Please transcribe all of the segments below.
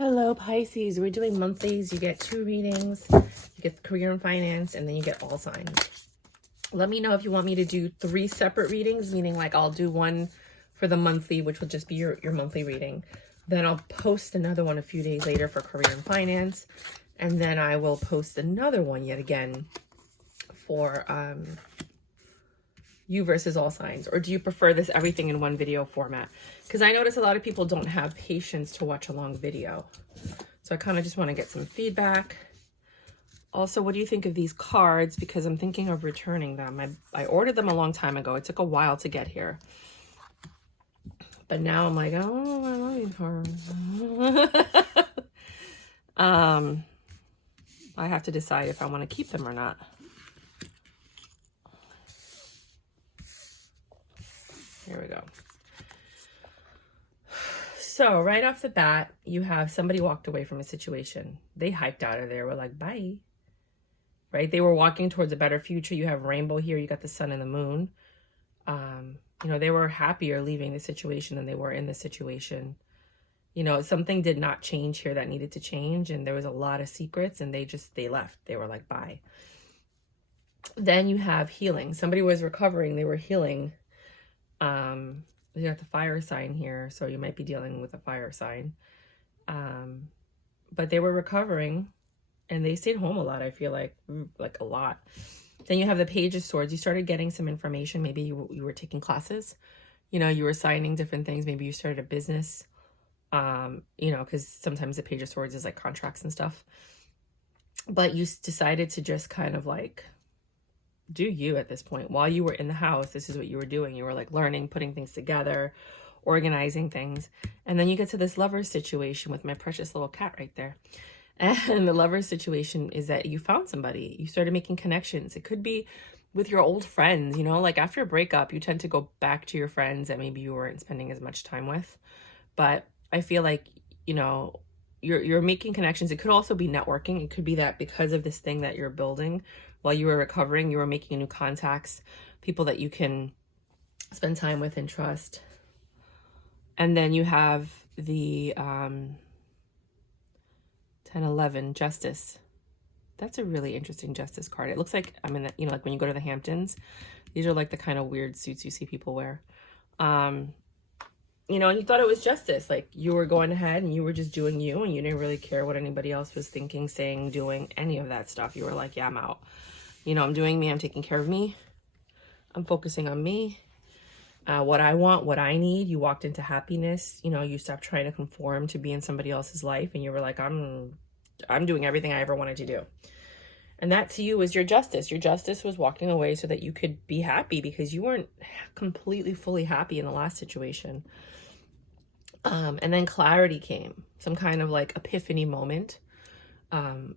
Hello, Pisces. We're doing monthlies. You get 2 readings. You get career and finance, and then you get all signs. Let me know if you want me to do 3 separate readings, meaning like I'll do one for the monthly, which will just be your monthly reading. Then I'll post another one a few days later for career and finance. And then I will post another one yet again for you versus all signs. Or do you prefer this everything in one video format? Because I notice a lot of people don't have patience to watch a long video. So I kind of just want to get some feedback. Also, what do you think of these cards? Because I'm thinking of returning them. I ordered them a long time ago. It took a while to get here. But now I'm like, oh, I love these cards. I have to decide if I want to keep them or not. Here we go. So right off the bat, you have somebody walked away from a situation. They hiked out of there. We're like, bye. Right? They were walking towards a better future. You have rainbow here. You got the sun and the moon. You know, they were happier leaving the situation than they were in the situation. You know, something did not change here that needed to change. And there was a lot of secrets and they left. They were like, bye. Then you have healing. Somebody was recovering. They were healing. You got the fire sign here, so you might be dealing with a fire sign. But they were recovering and they stayed home a lot. I feel like a lot. Then you have the Page of Swords. You started getting some information. Maybe you were taking classes, you know, you were signing different things. Maybe you started a business, you know, because sometimes the Page of Swords is like contracts and stuff. But you decided to just kind of like do you at this point. While you were in the house, this is what you were doing. You were like learning, putting things together, organizing things. And then you get to this lover situation with my precious little cat right there. And the lover situation is that you found somebody. You started making connections. It could be with your old friends, you know, like after a breakup, you tend to go back to your friends that maybe you weren't spending as much time with. But I feel like, you know, you're making connections. It could also be networking. It could be that because of this thing that you're building while you were recovering, you were making new contacts, people that you can spend time with and trust. And then you have the 10-11 Justice. That's a really interesting Justice card. It looks like I'm in the, you know, like when you go to the Hamptons, these are like the kind of weird suits you see people wear. You know, and you thought it was justice. Like you were going ahead and you were just doing you and you didn't really care what anybody else was thinking, saying, doing, any of that stuff. You were like, yeah, I'm out. You know, I'm doing me. I'm taking care of me. I'm focusing on me. What I want, what I need. You walked into happiness. You know, you stopped trying to conform to be in somebody else's life. And you were like, I'm doing everything I ever wanted to do. And that to you was your justice. Your justice was walking away so that you could be happy because you weren't completely, fully happy in the last situation. And then clarity came, some kind of like epiphany moment.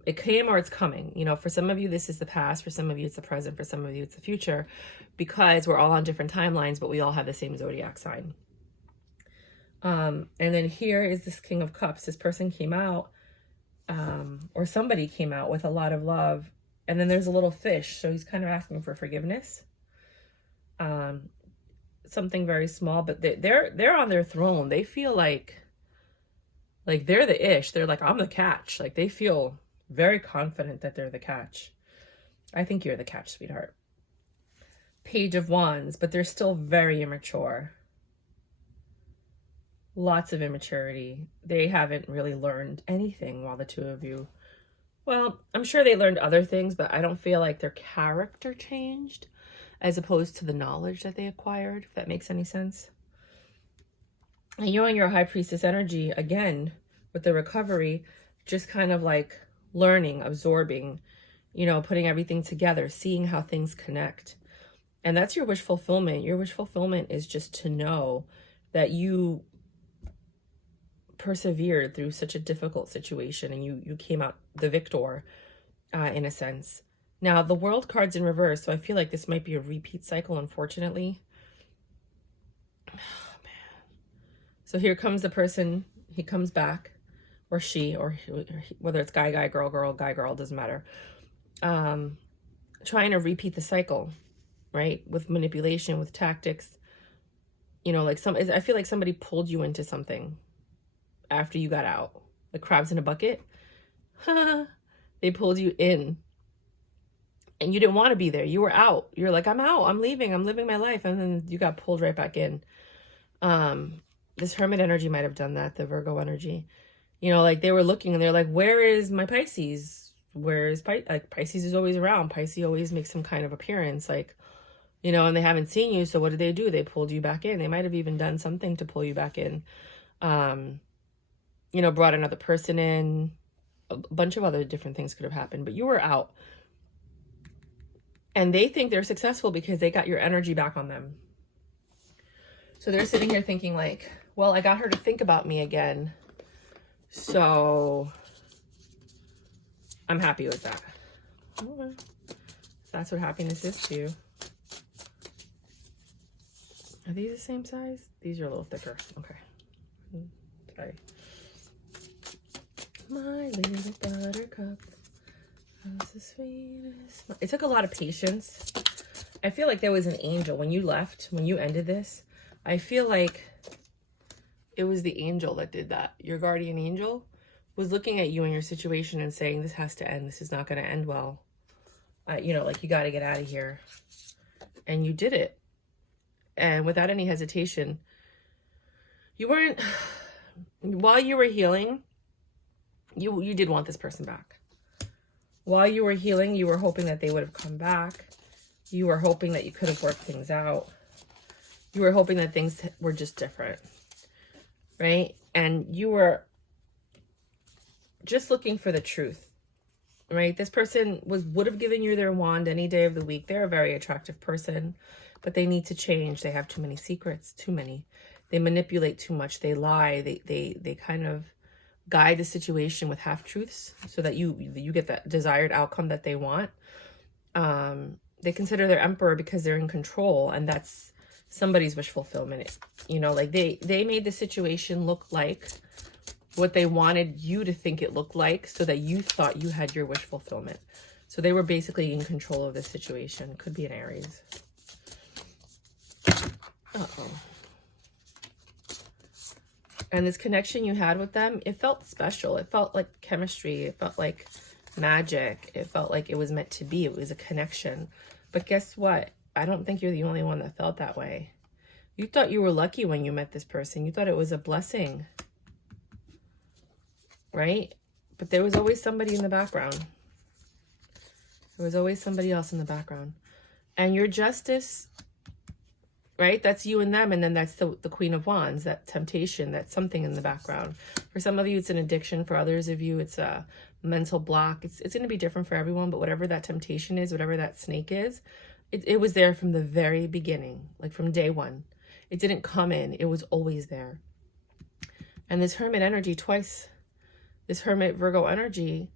It came or it's coming. You know, for some of you, this is the past. For some of you, it's the present. For some of you, it's the future, because we're all on different timelines, but we all have the same zodiac sign. And then here is this King of Cups. This person came out, or somebody came out with a lot of love. And then there's a little fish. So he's kind of asking for forgiveness. Something very small, but they're on their throne. They feel like they're the ish. They're like, I'm the catch. Like they feel very confident that they're the catch. I think you're the catch, sweetheart. Page of Wands, but they're still very immature. Lots of immaturity. They haven't really learned anything while the two of you, well, I'm sure they learned other things, but I don't feel like their character changed as opposed to the knowledge that they acquired, if that makes any sense. And you're on your High Priestess energy again with the recovery, just kind of like learning, absorbing, you know, putting everything together, seeing how things connect. And that's your wish fulfillment. Your wish fulfillment is just to know that you persevered through such a difficult situation and you came out the victor, in a sense. Now, the World card's in reverse, so I feel like this might be a repeat cycle, unfortunately. Oh, man. So here comes the person. He comes back, or she, or whether it's guy, guy, girl, girl, guy, girl, doesn't matter. Trying to repeat the cycle, right? With manipulation, with tactics. You know, like I feel like somebody pulled you into something after you got out. like crabs in a bucket. They pulled you in. And you didn't want to be there. You were out. You're like, I'm out. I'm leaving. I'm living my life. And then you got pulled right back in. This Hermit energy might have done that, the Virgo energy. You know, like they were looking and they're like, where is my Pisces? Where is like Pisces is always around. Pisces always makes some kind of appearance, like, you know, and they haven't seen you. So what did? They pulled you back in. They might have even done something to pull you back in. You know, brought another person in. A bunch of other different things could have happened, but you were out. And they think they're successful because they got your energy back on them. So they're sitting here thinking like, well, I got her to think about me again. So I'm happy with that. Okay. That's what happiness is to you. Are these the same size? These are a little thicker. Okay. Sorry. My little buttercup. The sweetest. It took a lot of patience. I feel like there was an angel when you left, when you ended this. I feel like it was the angel that did that. Your guardian angel was looking at you and your situation and saying, this has to end. This is not going to end well. You know, like you got to get out of here. And you did it. And without any hesitation, you weren't, while you were healing, you did want this person back. While you were healing, you were hoping that they would have come back. You were hoping that you could have worked things out. You were hoping that things were just different, right? And you were just looking for the truth, right? This person would have given you their wand any day of the week. They're a very attractive person, but they need to change. They have too many secrets, too many. They manipulate too much. They lie. They kind of guide the situation with half-truths so that you get that desired outcome that they want. They consider their emperor because they're in control, and that's somebody's wish fulfillment. You know, like they made the situation look like what they wanted you to think it looked like so that you thought you had your wish fulfillment. So they were basically in control of the situation. Could be an Aries. Uh-oh. And this connection you had with them, it felt special. It felt like chemistry. It felt like magic. It felt like it was meant to be. It was a connection. But guess what? I don't think you're the only one that felt that way. You thought you were lucky when you met this person. You thought it was a blessing, right? But there was always somebody in the background. There was always somebody else in the background. And your justice, right? That's you and them. And then that's the Queen of Wands, that temptation, that's something in the background. For some of you, it's an addiction. For others of you, it's a mental block. It's going to be different for everyone, but whatever that temptation is, whatever that snake is, it was there from the very beginning, like from day one. It didn't come in. It was always there. And this Hermit energy twice, this Hermit Virgo energy,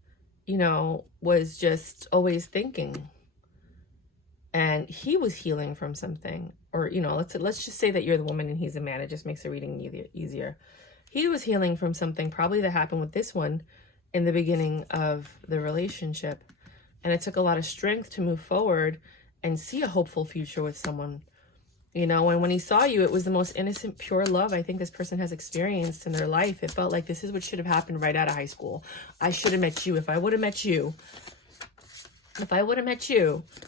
you know, was just always thinking. And he was healing from something. Or, you know, let's just say that you're the woman and he's a man. It just makes the reading easier. He was healing from something probably that happened with this one in the beginning of the relationship. And it took a lot of strength to move forward and see a hopeful future with someone. You know, and when he saw you, it was the most innocent, pure love I think this person has experienced in their life. It felt like this is what should have happened right out of high school. I should have met you. If I would have met you,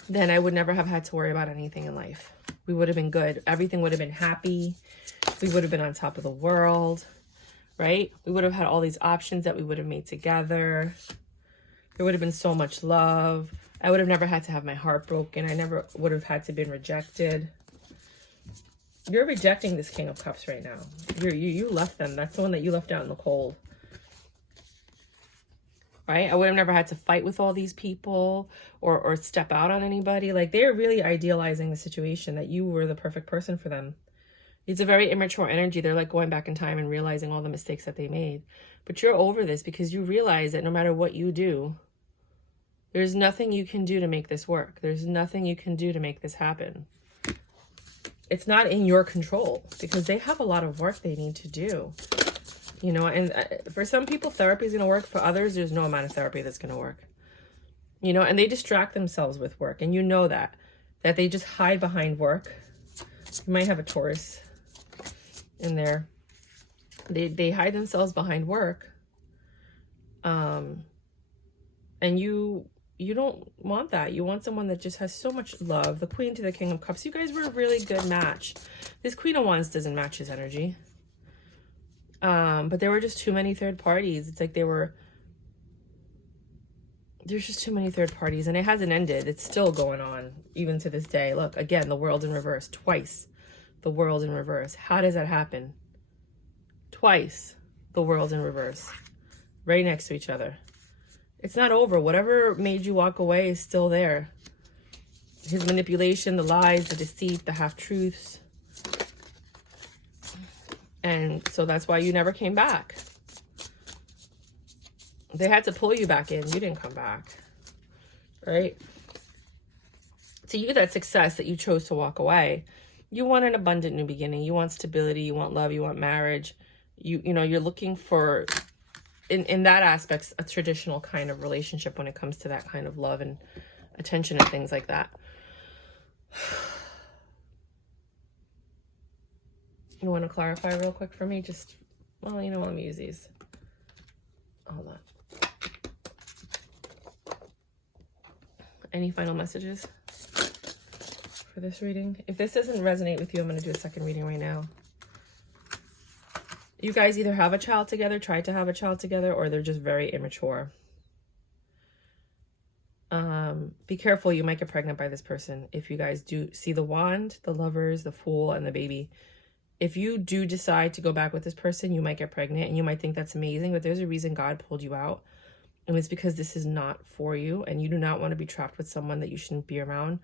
then I would never have had to worry about anything in life. We would have been good. Everything would have been happy. We would have been on top of the world, right? We would have had all these options that we would have made together. There would have been so much love. I would have never had to have my heart broken. I never would have had to been rejected. You're rejecting this King of Cups right now. You left them. That's the one that you left out in the cold. Right? I would have never had to fight with all these people or step out on anybody. Like, they're really idealizing the situation that you were the perfect person for them. It's a very immature energy. They're like going back in time and realizing all the mistakes that they made. But you're over this because you realize that no matter what you do, there's nothing you can do to make this work. There's nothing you can do to make this happen. It's not in your control because they have a lot of work they need to do. You know, and for some people, therapy is going to work. For others, there's no amount of therapy that's going to work. You know, and they distract themselves with work. And you know that they just hide behind work. You might have a Taurus in there. They hide themselves behind work And you don't want that. You want someone that just has so much love. The Queen to the King of Cups. You guys were a really good match. This Queen of Wands doesn't match his energy. But there were just too many third parties. It's like there's just too many third parties, and it hasn't ended. It's still going on even to this day. Look, again, the World in reverse. Twice the World in reverse. How does that happen? Twice the World in reverse. Right next to each other. It's not over. Whatever made you walk away is still there. His manipulation, the lies, the deceit, the half-truths. And so that's why you never came back. They had to pull you back in. You didn't come back. Right? So you get that success that you chose to walk away. You want an abundant new beginning. You want stability. You want love. You want marriage. You know, you're looking for, in that aspect, a traditional kind of relationship when it comes to that kind of love and attention and things like that. You want to clarify real quick for me? Just, well, you know, let me use these. Hold on. Any final messages for this reading? If this doesn't resonate with you, I'm going to do a second reading right now. You guys either have a child together, tried to have a child together, or they're just very immature. Be careful, you might get pregnant by this person. If you guys do see the Wand, the Lovers, the Fool, and the Baby. If you do decide to go back with this person, you might get pregnant, and you might think that's amazing, but there's a reason God pulled you out. And it's because this is not for you, and you do not want to be trapped with someone that you shouldn't be around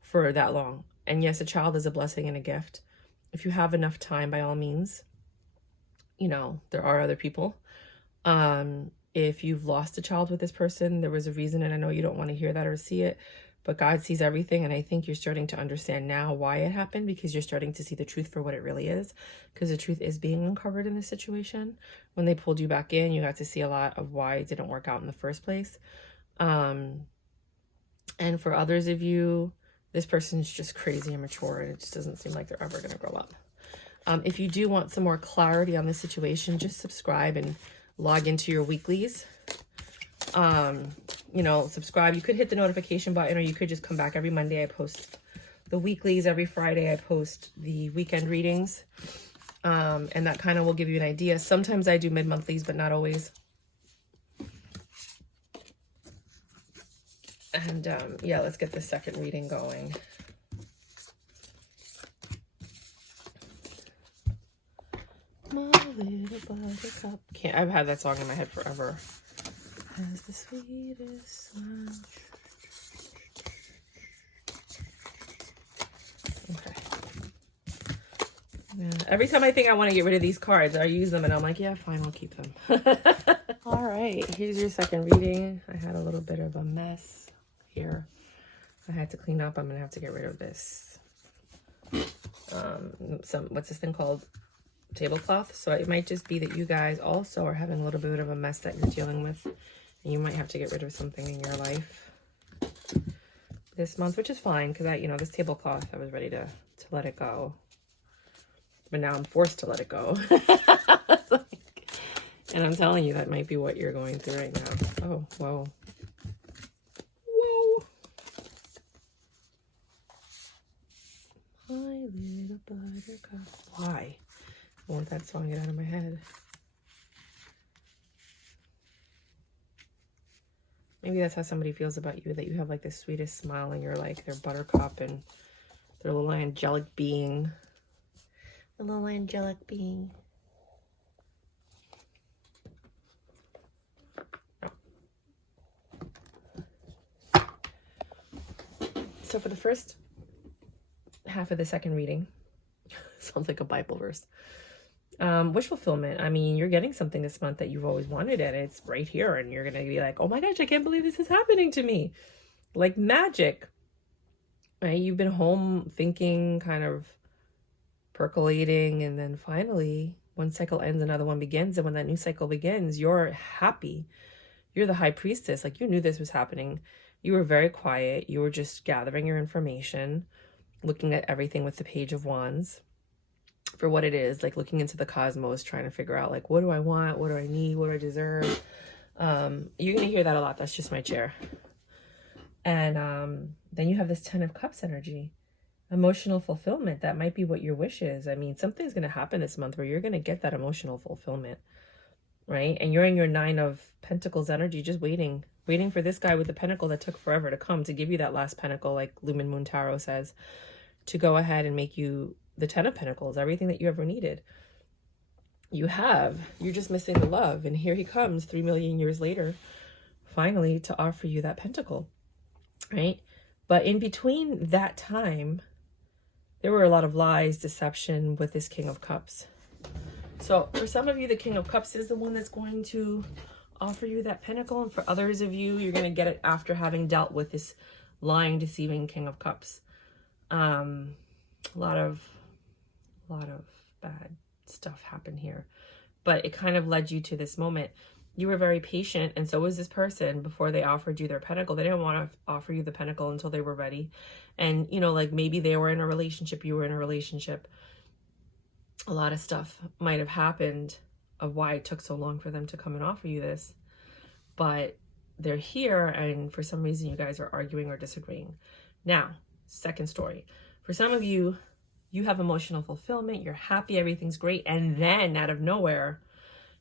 for that long. And yes, a child is a blessing and a gift. If you have enough time, by all means, you know, there are other people. If you've lost a child with this person, there was a reason, and I know you don't want to hear that or see it, but God sees everything, and I think you're starting to understand now why it happened, because you're starting to see the truth for what it really is, because the truth is being uncovered in this situation. When they pulled you back in, you got to see a lot of why it didn't work out in the first place. And for others of you, this person's just crazy immature, and it just doesn't seem like they're ever going to grow up. If you do want some more clarity on the situation, just subscribe and log into your weeklies. You know, subscribe. You could hit the notification button, or you could just come back every Monday. I post the weeklies. Every Friday I post the weekend readings. And that kind of will give you an idea. Sometimes I do mid-monthlies, but not always. And yeah, let's get the second reading going. My little buttercup. I've had that song in my head forever. Has the sweetest smile. Okay. Yeah. Every time I think I want to get rid of these cards, I use them and I'm like, yeah, fine, I'll keep them. All right, here's your second reading. I had a little bit of a mess here. I had to clean up. I'm going to have to get rid of this. What's this thing called? Tablecloth. So it might just be that you guys also are having a little bit of a mess that you're dealing with. And you might have to get rid of something in your life this month, which is fine, because you know, this tablecloth, I was ready to let it go. But now I'm forced to let it go. And I'm telling you, that might be what you're going through right now. Oh, whoa. Whoa. My little buttercup. Why? I want that song to get out of my head. Maybe that's how somebody feels about you, that you have like the sweetest smile and you're like their buttercup and their little angelic being. A little angelic being. Oh. So for the first half of the second reading, sounds like a Bible verse. Wish fulfillment. I mean, you're getting something this month that you've always wanted, and it's right here, and you're gonna be like, oh my gosh, I can't believe this is happening to me. Like magic. Right? You've been home thinking, kind of percolating, and then finally one cycle ends, another one begins, and when that new cycle begins, you're happy. You're the high priestess. Like, you knew this was happening. You were very quiet. You were just gathering your information, looking at everything with the Page of Wands for what it is, like looking into the cosmos, trying to figure out, like, what do I want? What do I need? What do I deserve? You're going to hear that a lot. That's just my chair. And then you have this 10 of Cups energy. Emotional fulfillment. That might be what your wish is. I mean, something's going to happen this month where you're going to get that emotional fulfillment, right? And you're in your 9 of Pentacles energy, just waiting for this guy with the pentacle that took forever to come, to give you that last pentacle, like Lumen Moon Tarot says, to go ahead and make you the 10 of Pentacles, everything that you ever needed. You're just missing the love. And here he comes 3 million years later, finally, to offer you that pentacle, right? But in between that time, there were a lot of lies, deception with this King of Cups. So for some of you, the King of Cups is the one that's going to offer you that pentacle. And for others of you, you're going to get it after having dealt with this lying, deceiving King of Cups. A lot of bad stuff happened here. But it kind of led you to this moment. You were very patient, and so was this person before they offered you their pentacle. They didn't want to offer you the pentacle until they were ready. And, you know, like maybe they were in a relationship, you were in a relationship. A lot of stuff might have happened of why it took so long for them to come and offer you this. But they're here, and for some reason you guys are arguing or disagreeing. Now, second story. For some of you, you have emotional fulfillment, you're happy, everything's great, and then out of nowhere,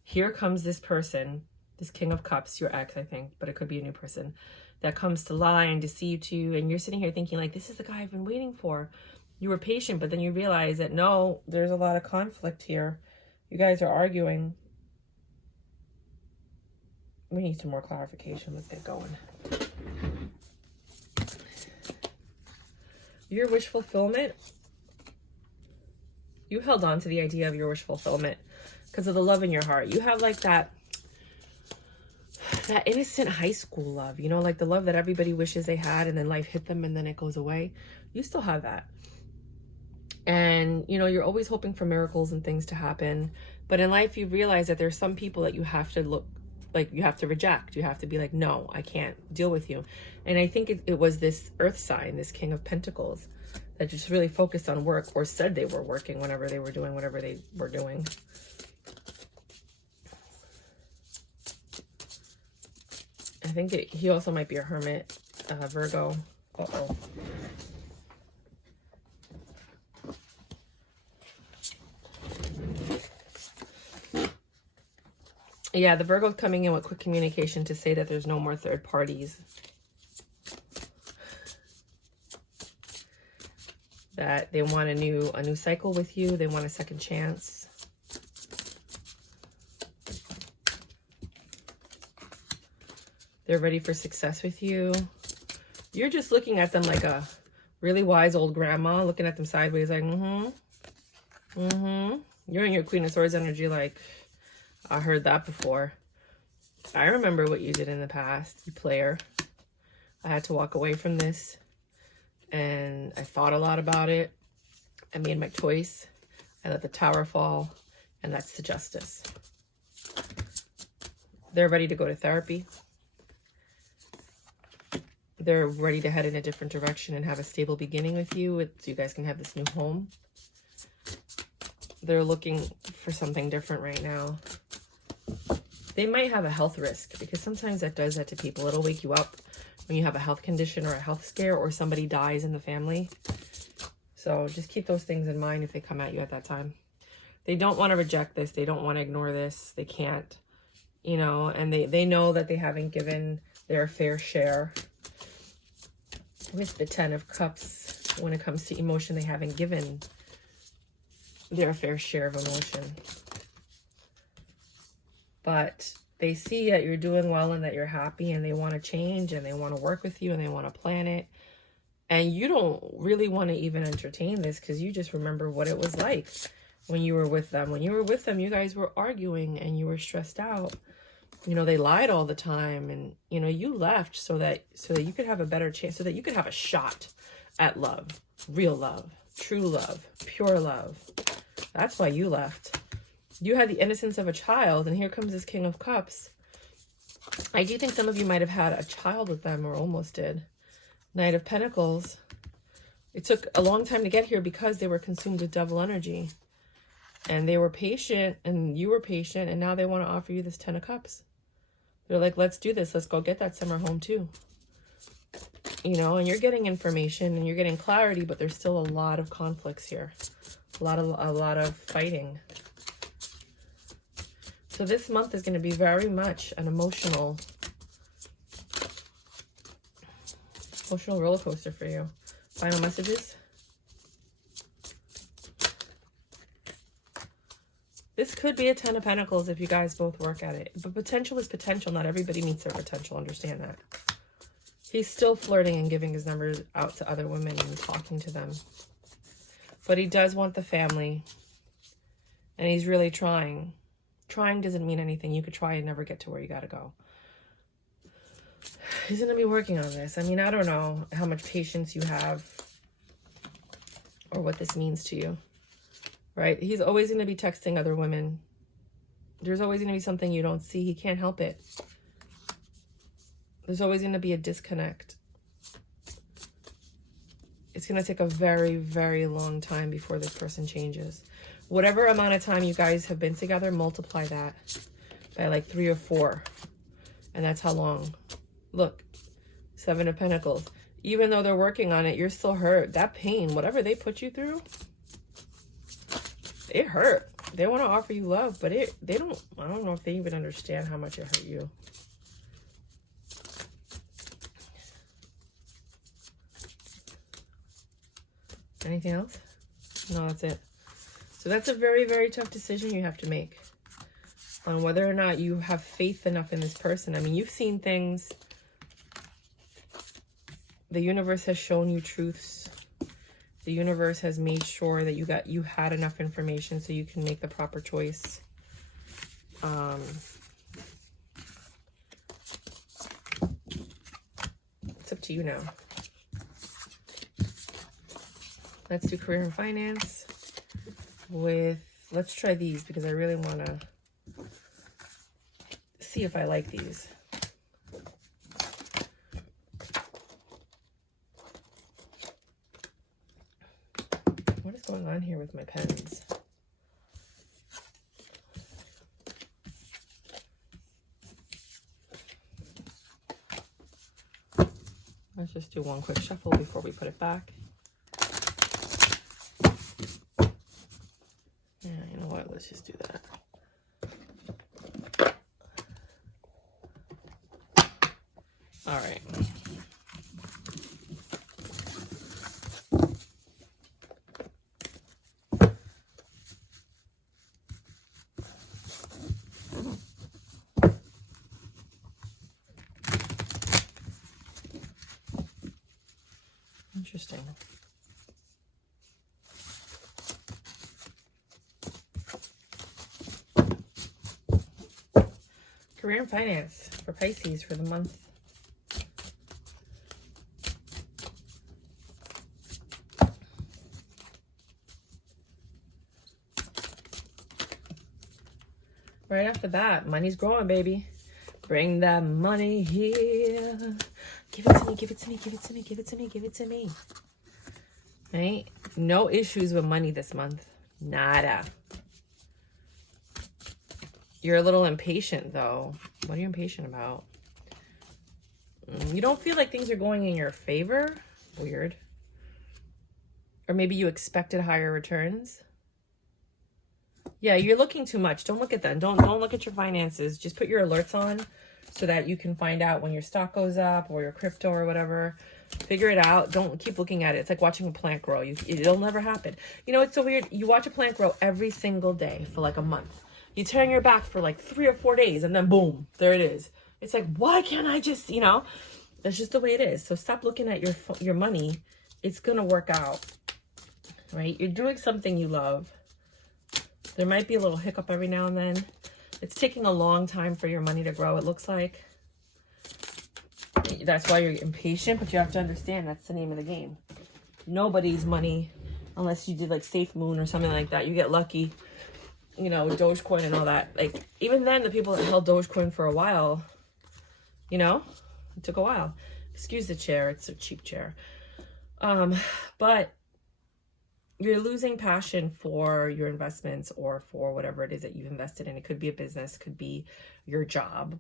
here comes this person, this King of Cups, your ex, I think, but it could be a new person, that comes to lie and deceive you, and you're sitting here thinking, like, this is the guy I've been waiting for. You were patient, but then you realize that, no, there's a lot of conflict here. You guys are arguing. We need some more clarification. Let's get going. Your wish fulfillment, you held on to the idea of your wish fulfillment because of the love in your heart. You have like that innocent high school love, you know, like the love that everybody wishes they had and then life hit them and then it goes away. You still have that. And, you know, you're always hoping for miracles and things to happen. But in life, you realize that there's some people that you have to you have to reject. You have to be like, no, I can't deal with you. And I think it was this earth sign, this King of Pentacles, that just really focused on work, or said they were working whenever they were doing whatever they were doing. I think he also might be a hermit, Virgo. Uh-oh. Yeah, the Virgo's coming in with quick communication to say that there's no more third parties. That they want a new cycle with you. They want a second chance. They're ready for success with you. You're just looking at them like a really wise old grandma, looking at them sideways like, You're in your Queen of Swords energy like, I heard that before. I remember what you did in the past, you player. I had to walk away from this. And I thought a lot about it. I made my choice. I let the tower fall. And that's the justice. They're ready to go to therapy. They're ready to head in a different direction and have a stable beginning with you, so you guys can have this new home. They're looking for something different right now. They might have a health risk, because sometimes that does that to people. It'll wake you up when you have a health condition or a health scare, or somebody dies in the family. So just keep those things in mind if they come at you at that time. They don't want to reject this. They don't want to ignore this. They can't, you know, and they know that they haven't given their fair share. With the 10 of Cups, when it comes to emotion, they haven't given their fair share of emotion. But they see that you're doing well and that you're happy, and they want to change and they want to work with you and they want to plan it. And you don't really want to even entertain this, because you just remember what it was like when you were with them. When you were with them, you guys were arguing and you were stressed out. You know, they lied all the time, and, you know, you left so that you could have a better chance, so that you could have a shot at love, real love, true love, pure love. That's why you left. You had the innocence of a child, and here comes this King of Cups. I do think some of you might have had a child with them, or almost did. Knight of Pentacles. It took a long time to get here because they were consumed with devil energy. And they were patient, and you were patient, and now they want to offer you this 10 of Cups. They're like, let's do this. Let's go get that summer home too. You know, and you're getting information and you're getting clarity, but there's still a lot of conflicts here. A lot of fighting. So this month is going to be very much an emotional roller coaster for you. Final messages. This could be a 10 of Pentacles if you guys both work at it. But potential is potential. Not everybody meets their potential. Understand that. He's still flirting and giving his numbers out to other women and talking to them. But he does want the family. And he's really trying. Trying doesn't mean anything. You could try and never get to where you got to go. He's going to be working on this. I mean, I don't know how much patience you have or what this means to you, right? He's always going to be texting other women. There's always going to be something you don't see. He can't help it. There's always going to be a disconnect. It's going to take a very, very long time before this person changes. Whatever amount of time you guys have been together, multiply that by like 3 or 4. And that's how long. Look, 7 of Pentacles. Even though they're working on it, you're still hurt. That pain, whatever they put you through, it hurt. They want to offer you love, but I don't know if they even understand how much it hurt you. Anything else? No, that's it. So that's a very, very tough decision you have to make on whether or not you have faith enough in this person. I mean, you've seen things. The universe has shown you truths. The universe has made sure that you had enough information so you can make the proper choice. It's up to you now. Let's do career and finance let's try these because I really want to see if I like these. What is going on here with my pens? Let's just do one quick shuffle before we put it back. Yeah, you know what? Let's just do that. All right. Interesting. Career and finance for Pisces for the month. Right after that, money's growing, baby. Bring that money here. Give it to me, give it to me, give it to me, give it to me, give it to me. Right? No issues with money this month. Nada. You're a little impatient, though. What are you impatient about? You don't feel like things are going in your favor? Weird. Or maybe you expected higher returns? Yeah, you're looking too much. Don't look at them. Don't look at your finances. Just put your alerts on so that you can find out when your stock goes up or your crypto or whatever. Figure it out. Don't keep looking at it. It's like watching a plant grow. It'll never happen. You know, it's so weird. You watch a plant grow every single day for like a month. You turn your back for like 3 or 4 days and then boom, there it is. It's like, why can't I just, you know, that's just the way it is. So stop looking at your money. It's going to work out, right? You're doing something you love. There might be a little hiccup every now and then. It's taking a long time for your money to grow, it looks like. That's why you're impatient, but you have to understand that's the name of the game. Nobody's money, unless you did like Safe Moon or something like that. You get lucky, you know, Dogecoin and all that. Like, even then, the people that held Dogecoin for a while, you know, it took a while. Excuse the chair. It's a cheap chair. But you're losing passion for your investments or for whatever it is that you've invested in. It could be a business, could be your job.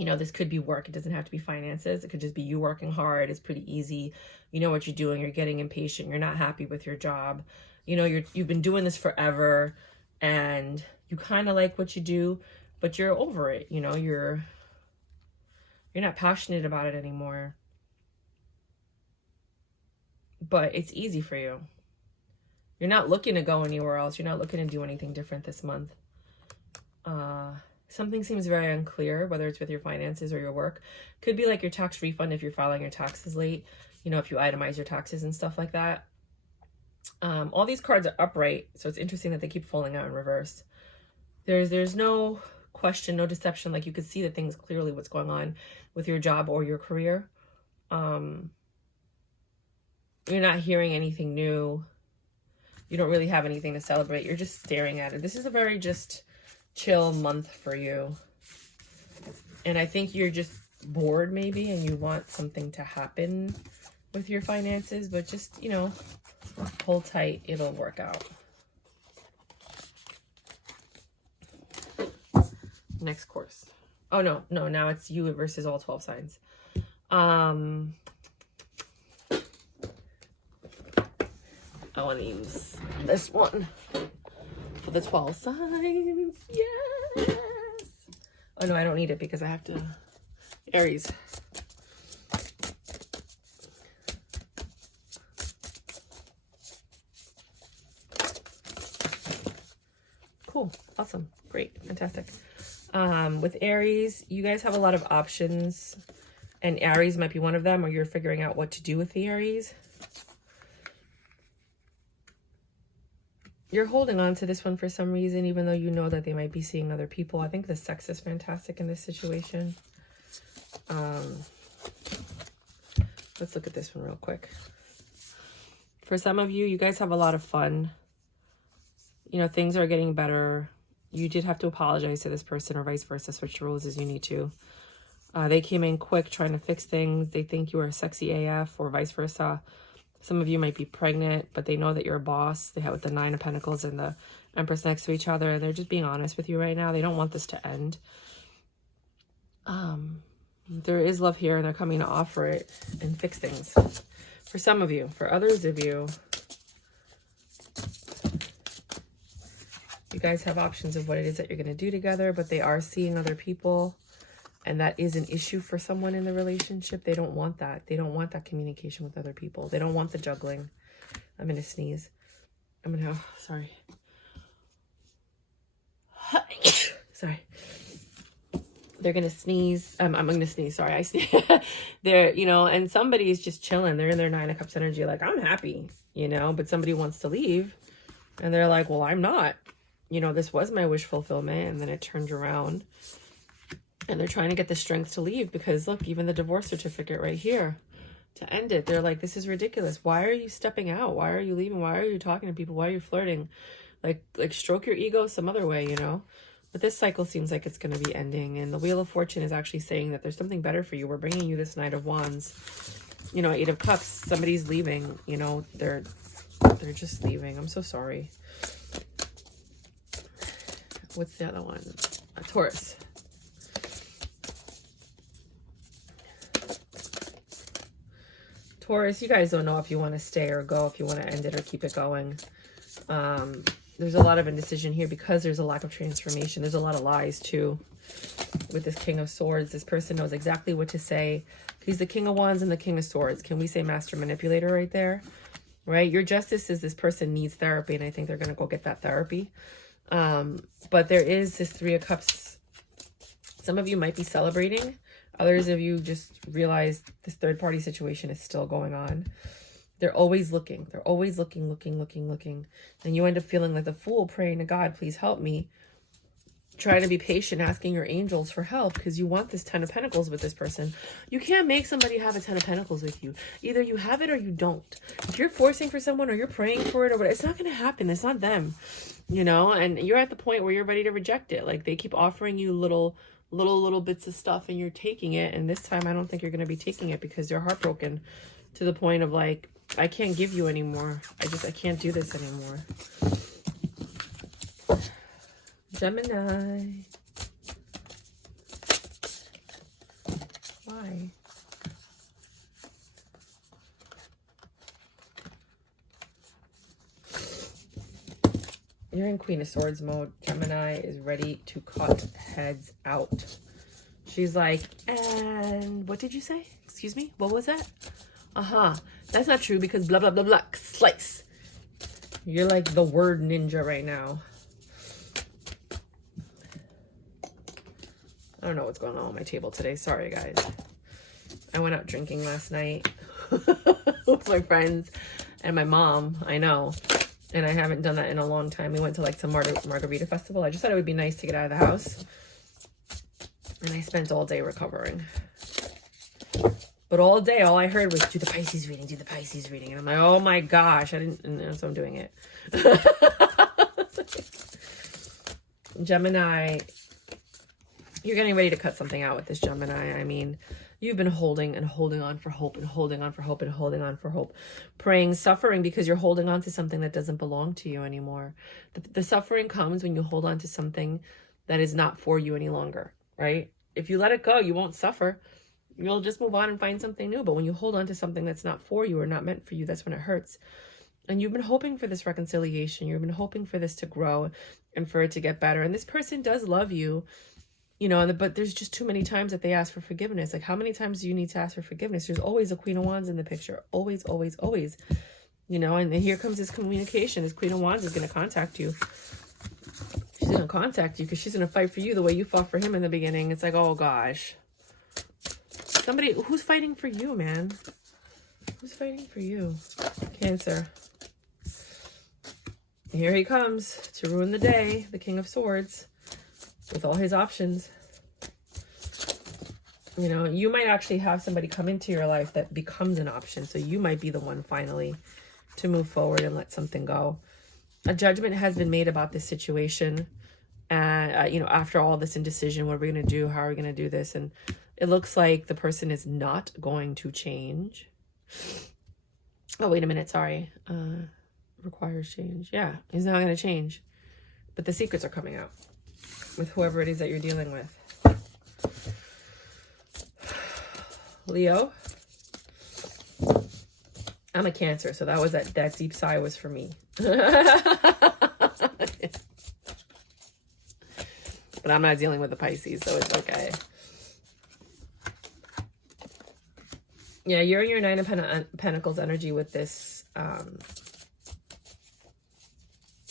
You know, this could be work. It doesn't have to be finances. It could just be you working hard. It's pretty easy. You know what you're doing. You're getting impatient. You're not happy with your job. You know, you've been doing this forever and you kind of like what you do, but you're over it. You know, you're not passionate about it anymore. But it's easy for you. You're not looking to go anywhere else. You're not looking to do anything different this month. Something seems very unclear, whether it's with your finances or your work. Could be like your tax refund if you're filing your taxes late. You know, if you itemize your taxes and stuff like that. All these cards are upright, so it's interesting that they keep falling out in reverse. There's no question, no deception. Like, you could see the things clearly, what's going on with your job or your career. You're not hearing anything new. You don't really have anything to celebrate. You're just staring at it. This is a very just chill month for you. And I think you're just bored maybe, and you want something to happen with your finances, but just, you know, hold tight. It'll work out. Next course. Oh, no. Now it's you versus all 12 signs. I want to use this one for the 12 signs. Yes. Oh, no, I don't need it because I have to. Aries. Cool. Awesome. Great. Fantastic. With Aries, you guys have a lot of options, and Aries might be one of them, or you're figuring out what to do with the Aries. You're holding on to this one for some reason, even though you know that they might be seeing other people. I think the sex is fantastic in this situation. Let's look at this one real quick. For some of you, you guys have a lot of fun. You know, things are getting better. You did have to apologize to this person, or vice versa. Switch roles as you need to. They came in quick trying to fix things. They think you are sexy AF, or vice versa. Some of you might be pregnant, but they know that you're a boss. They have with the 9 of Pentacles and the Empress next to each other. And they're just being honest with you right now. They don't want this to end. There is love here, and they're coming to offer it and fix things. For some of you. For others of you, you guys have options of what it is that you're going to do together, but they are seeing other people. And that is an issue for someone in the relationship. They don't want that. They don't want that communication with other people. They don't want the juggling. I'm going to sneeze. Sorry. Sorry. They're going to sneeze. I'm going to sneeze. Sorry. I sneeze. They're, you know, and somebody's just chilling. They're in their 9 of Cups energy. Like, I'm happy, you know, but somebody wants to leave. And they're like, well, I'm not. You know, this was my wish fulfillment. And then it turned around. And they're trying to get the strength to leave because, look, even the divorce certificate right here to end it. They're like, this is ridiculous. Why are you stepping out? Why are you leaving? Why are you talking to people? Why are you flirting? Like stroke your ego some other way, you know? But this cycle seems like it's going to be ending. And the Wheel of Fortune is actually saying that there's something better for you. We're bringing you this Knight of Wands, you know, 8 of Cups. Somebody's leaving, you know, they're just leaving. I'm so sorry. What's the other one? A Taurus. Taurus, you guys don't know if you want to stay or go, if you want to end it or keep it going. There's a lot of indecision here because there's a lack of transformation. There's a lot of lies too with this King of Swords. This person knows exactly what to say. He's the King of Wands and the King of Swords. Can we say Master Manipulator right there? Right? Your justice is this person needs therapy, and I think they're going to go get that therapy. But there is this 3 of Cups. Some of you might be celebrating. Others of you just realize this third-party situation is still going on. They're always looking. They're always looking. And you end up feeling like the fool, praying to God, please help me. Trying to be patient, asking your angels for help because you want this 10 of Pentacles with this person. You can't make somebody have a 10 of Pentacles with you. Either you have it or you don't. If you're forcing for someone or you're praying for it or whatever, it's not going to happen. It's not them, you know? And you're at the point where you're ready to reject it. Like, they keep offering you little bits of stuff and you're taking it, and this time I don't think you're going to be taking it because you're heartbroken to the point of like, I can't give you anymore. I can't do this anymore. Gemini. Why? You're in Queen of Swords mode. Gemini is ready to cut heads out. She's like, and what did you say? Excuse me? What was that? That's not true because blah, blah, blah, blah. Slice. You're like the word ninja right now. I don't know what's going on with my table today. Sorry, guys. I went out drinking last night with my friends and my mom. I know. And I haven't done that in a long time. We went to like some margarita festival. I just thought it would be nice to get out of the house. And I spent all day recovering. But all day, all I heard was, do the Pisces reading, do the Pisces reading. And I'm like, oh my gosh. And so I'm doing it. Gemini, you're getting ready to cut something out with this Gemini. I mean, you've been holding and holding on for hope and holding on for hope and holding on for hope. Praying, suffering because you're holding on to something that doesn't belong to you anymore. The suffering comes when you hold on to something that is not for you any longer, right? If you let it go, you won't suffer. You'll just move on and find something new. But when you hold on to something that's not for you or not meant for you, that's when it hurts. And you've been hoping for this reconciliation. You've been hoping for this to grow and for it to get better. And this person does love you, you know, but there's just too many times that they ask for forgiveness. Like, how many times do you need to ask for forgiveness? There's always a Queen of Wands in the picture. Always, always, always. You know, and here comes this communication. This Queen of Wands is going to contact you. She's going to contact you because she's going to fight for you the way you fought for him in the beginning. It's like, oh, gosh. Somebody, who's fighting for you, man? Who's fighting for you? Cancer. Here he comes to ruin the day, the King of Swords, with all his options. You know, you might actually have somebody come into your life that becomes an option. So you might be the one finally to move forward and let something go. A judgment has been made about this situation. And, you know, after all this indecision, what are we going to do? How are we going to do this? And it looks like the person is not going to change. Oh, wait a minute. Sorry. Requires change. Yeah, he's not going to change. But the secrets are coming out with whoever it is that you're dealing with. Leo. I'm a Cancer, so that deep sigh was for me. But I'm not dealing with the Pisces, so it's okay. Yeah, you're in your Nine of Pentacles energy with this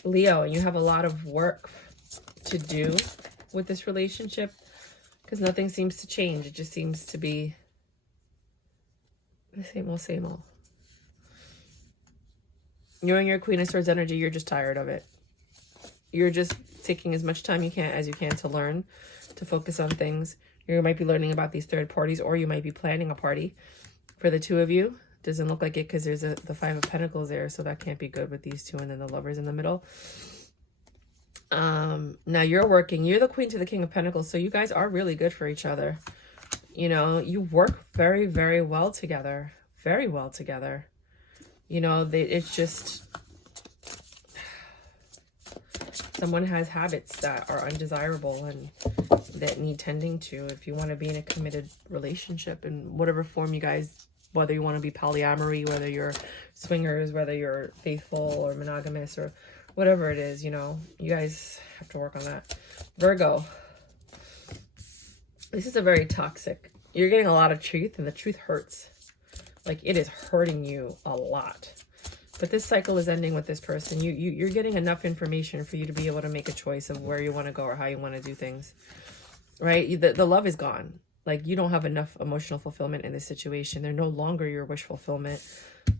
Leo, and you have a lot of work to do with this relationship because nothing seems to change. It just seems to be the same old, same old. You're in your Queen of Swords energy. You're just tired of it. You're just taking as much time as you can to learn, to focus on things. You might be learning about these third parties, or you might be planning a party for the two of you. Doesn't look like it because there's the Five of Pentacles there, so that can't be good with these two, and then the Lovers in the middle. Now you're working. You're the Queen to the King of Pentacles, so you guys are really good for each other. You know, you work very, very well together. Very well together. You know, it's just... Someone has habits that are undesirable and that need tending to. If you want to be in a committed relationship in whatever form you guys, whether you want to be polyamory, whether you're swingers, whether you're faithful or monogamous or whatever it is, you know, you guys have to work on that. Virgo. This is a very toxic. You're getting a lot of truth, and the truth hurts. Like, it is hurting you a lot. But this cycle is ending with this person. You're getting enough information for you to be able to make a choice of where you want to go or how you want to do things, right? The love is gone. Like, you don't have enough emotional fulfillment in this situation. They're no longer your wish fulfillment.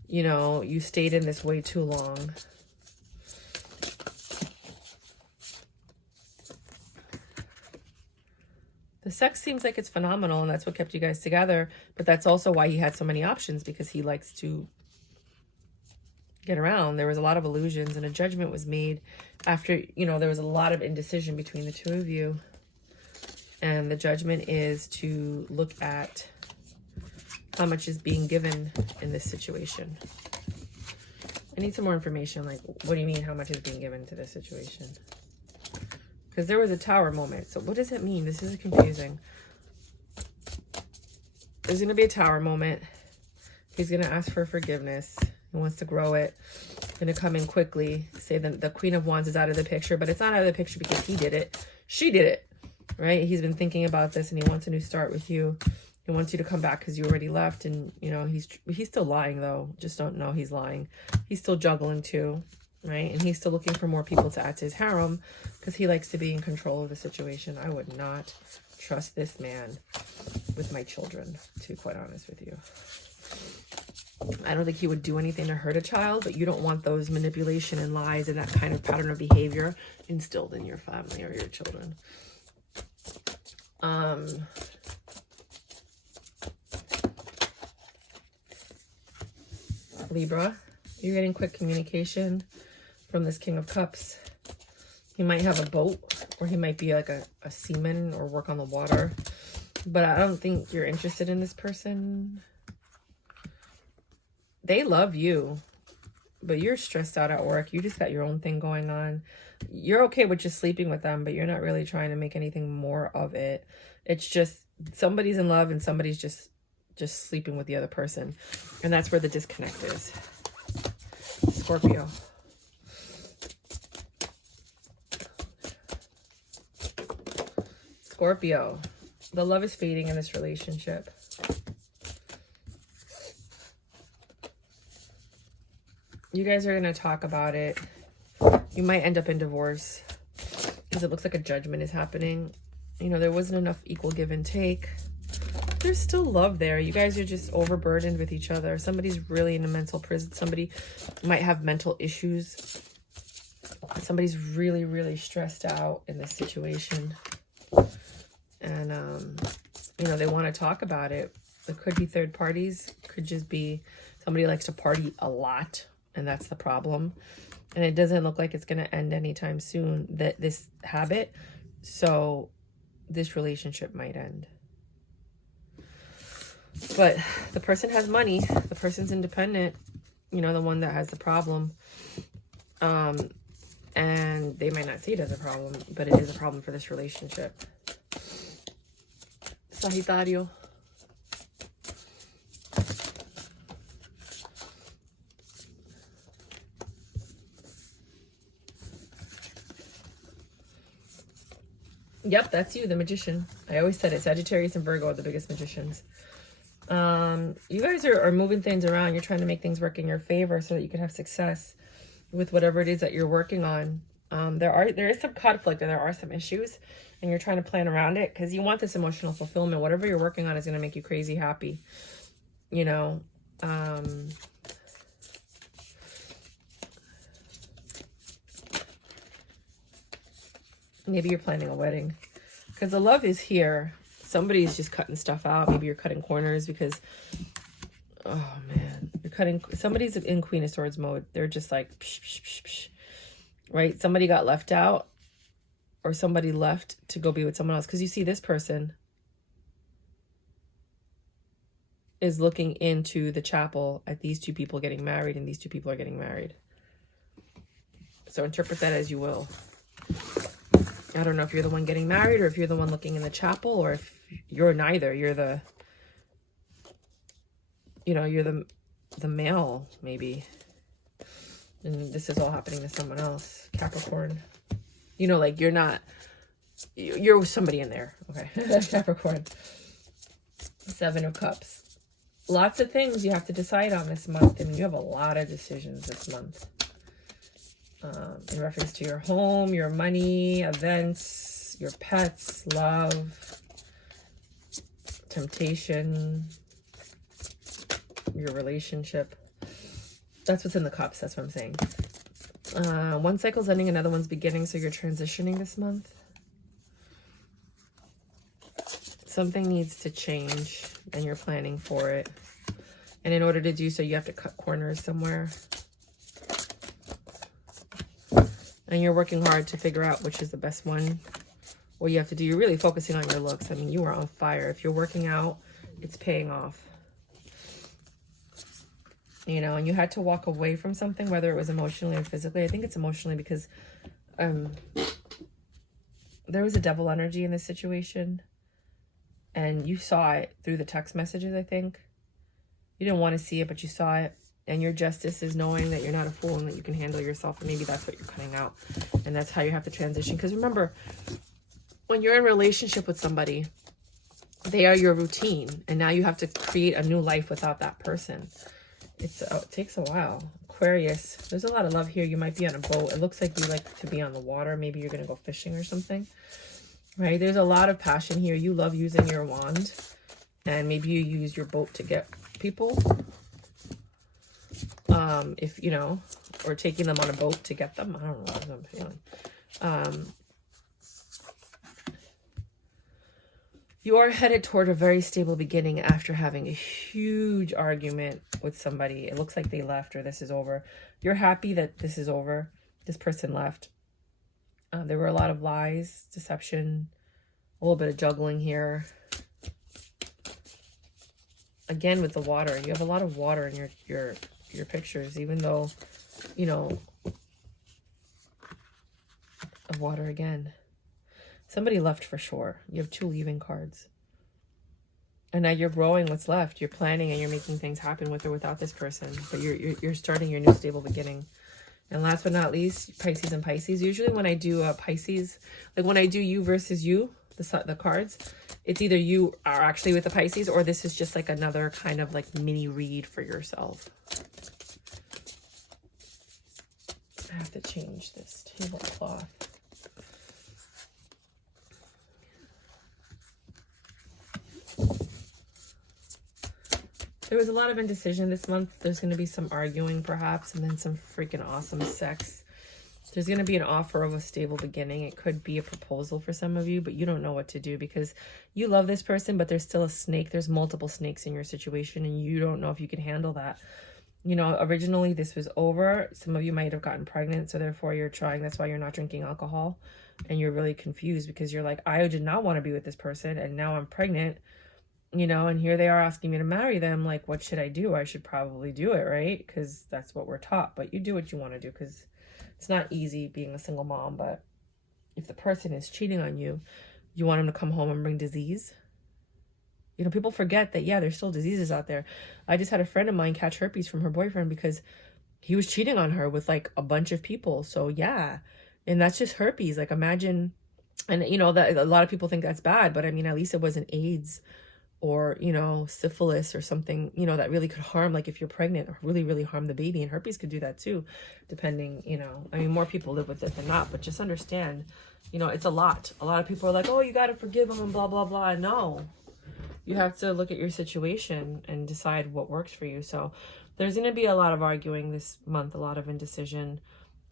You know, you stayed in this way too long. The sex seems like it's phenomenal, and that's what kept you guys together. But that's also why he had so many options, because he likes to get around. There was a lot of illusions, and a judgment was made after, you know, there was a lot of indecision between the two of you. And the judgment is to look at how much is being given in this situation. I need some more information. Like, what do you mean how much is being given to this situation? Because there was a Tower moment. So what does it mean? This is confusing. There's going to be a Tower moment. He's going to ask for forgiveness. He wants to grow it. Going to come in quickly. Say that the Queen of Wands is out of the picture, but it's not out of the picture because he did it. She did it, right? He's been thinking about this and he wants a new start with you. He wants you to come back because you already left. And, you know, he's still lying, though. Just don't know he's lying. He's still juggling, too, right? And he's still looking for more people to add to his harem because he likes to be in control of the situation. I would not trust this man with my children, to be quite honest with you. I don't think he would do anything to hurt a child, but you don't want those manipulation and lies and that kind of pattern of behavior instilled in your family or your children. Libra, you're getting quick communication from this King of Cups. He might have a boat, or he might be like a seaman or work on the water. But I don't think you're interested in this person. They love you, but you're stressed out at work. You just got your own thing going on. You're okay with just sleeping with them, but you're not really trying to make anything more of it. It's just somebody's in love and somebody's just sleeping with the other person. And that's where the disconnect is. Scorpio. Scorpio. The love is fading in this relationship. You guys are going to talk about it. You might end up in divorce because it looks like a judgment is happening. You know, there wasn't enough equal give and take. There's still love there. You guys are just overburdened with each other. Somebody's really in a mental prison. Somebody might have mental issues. Somebody's really, really stressed out in this situation. And, you know, they want to talk about it. It could be third parties. Could just be somebody likes to party a lot. And that's the problem. And it doesn't look like it's going to end anytime soon, this habit. So this relationship might end. But the person has money. The person's independent. You know, the one that has the problem. And they might not see it as a problem, but it is a problem for this relationship. Sagittarius. Yep, that's you, the magician. I always said it. Sagittarius and Virgo are the biggest magicians. You guys are moving things around. You're trying to make things work in your favor so that you can have success with whatever it is that you're working on. There is some conflict and there are some issues, and you're trying to plan around it because you want this emotional fulfillment. Whatever you're working on is going to make you crazy happy. You know, maybe you're planning a wedding because the love is here. Somebody's just cutting stuff out. Maybe you're cutting corners because, oh man, you're cutting. Somebody's in Queen of Swords mode. They're just like, psh, psh, psh, psh, right? Somebody got left out, or somebody left to go be with someone else. Because you see, this person is looking into the chapel at these two people getting married, and these two people are getting married. So interpret that as you will. I don't know if you're the one getting married or if you're the one looking in the chapel, or if you're neither. You're the, you know, you're the male, maybe. And this is all happening to someone else. Capricorn. You know, like you're with somebody in there. Okay. Capricorn. 7 of Cups. Lots of things you have to decide on this month. I mean, you have a lot of decisions this month. In reference to your home, your money, events, your pets, love, temptation, your relationship. That's what's in the cups. That's what I'm saying. One cycle's ending, another one's beginning. So you're transitioning this month. Something needs to change and you're planning for it. And in order to do so, you have to cut corners somewhere. And you're working hard to figure out which is the best one. What you have to do, you're really focusing on your looks. I mean, you are on fire. If you're working out, it's paying off. You know, and you had to walk away from something, whether it was emotionally or physically. I think it's emotionally because there was a devil energy in this situation. And you saw it through the text messages, I think. You didn't want to see it, but you saw it. And your justice is knowing that you're not a fool and that you can handle yourself. And maybe that's what you're cutting out. And that's how you have to transition. Because remember, when you're in a relationship with somebody, they are your routine. And now you have to create a new life without that person. It takes a while. Aquarius, there's a lot of love here. You might be on a boat. It looks like you like to be on the water. Maybe you're going to go fishing or something. Right? There's a lot of passion here. You love using your wand. And maybe you use your boat to get people. If, you know, or taking them on a boat to get them. I don't know what I'm feeling. You are headed toward a very stable beginning after having a huge argument with somebody. It looks like they left or this is over. You're happy that this is over. This person left. There were a lot of lies, deception, a little bit of juggling here. Again, with the water, you have a lot of water in your pictures, even though, you know, of water again. Somebody left for sure. You have 2 leaving cards. And now you're growing what's left. You're planning and you're making things happen with or without this person. But you're starting your new stable beginning. And last but not least, Pisces and Pisces. Usually when I do Pisces, like when I do you versus you, the cards, it's either you are actually with the Pisces or this is just like another kind of like mini read for yourself. I have to change this tablecloth. There was a lot of indecision this month. There's going to be some arguing perhaps, and then some freaking awesome sex. There's going to be an offer of a stable beginning. It could be a proposal for some of you, but you don't know what to do because you love this person, but there's still a snake. There's multiple snakes in your situation, and you don't know if you can handle that. You know, originally this was over. Some of you might have gotten pregnant, so therefore you're trying. That's why you're not drinking alcohol, and you're really confused because you're like, I did not want to be with this person, and now I'm pregnant. You know, and here they are asking me to marry them. Like, what should I do? I should probably do it, right? Because that's what we're taught. But you do what you want to do because it's not easy being a single mom. But if the person is cheating on you, you want them to come home and bring disease. You know, people forget that, yeah, there's still diseases out there. I just had a friend of mine catch herpes from her boyfriend because he was cheating on her with like a bunch of people. So, yeah. And that's just herpes. Like, imagine, and, you know, that a lot of people think that's bad. But I mean, at least it wasn't AIDS or, you know, syphilis or something, you know, that really could harm, like if you're pregnant, or really, really harm the baby. And herpes could do that too, depending, you know, I mean, more people live with it than not, but just understand, you know, it's a lot. A lot of people are like, oh, you got to forgive them and blah, blah, blah. No, you have to look at your situation and decide what works for you. So there's going to be a lot of arguing this month, a lot of indecision,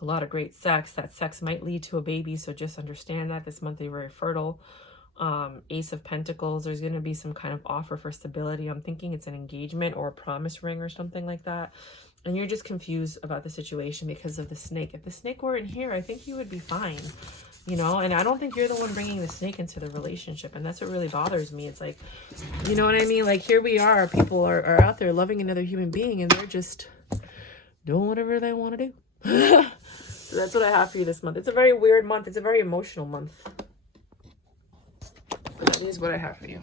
a lot of great sex. That sex might lead to a baby. So just understand that this month you're very fertile. Ace of Pentacles, there's going to be some kind of offer for stability. I'm thinking it's an engagement or a promise ring or something like that. And you're just confused about the situation because of the snake. If the snake weren't here, I think you would be fine, you know, and I don't think you're the one bringing the snake into the relationship. And that's what really bothers me. It's like, you know what I mean? Like, here we are, people are out there loving another human being and they're just doing whatever they want to do. So that's what I have for you this month. It's a very weird month. It's a very emotional month. That is what I have for you.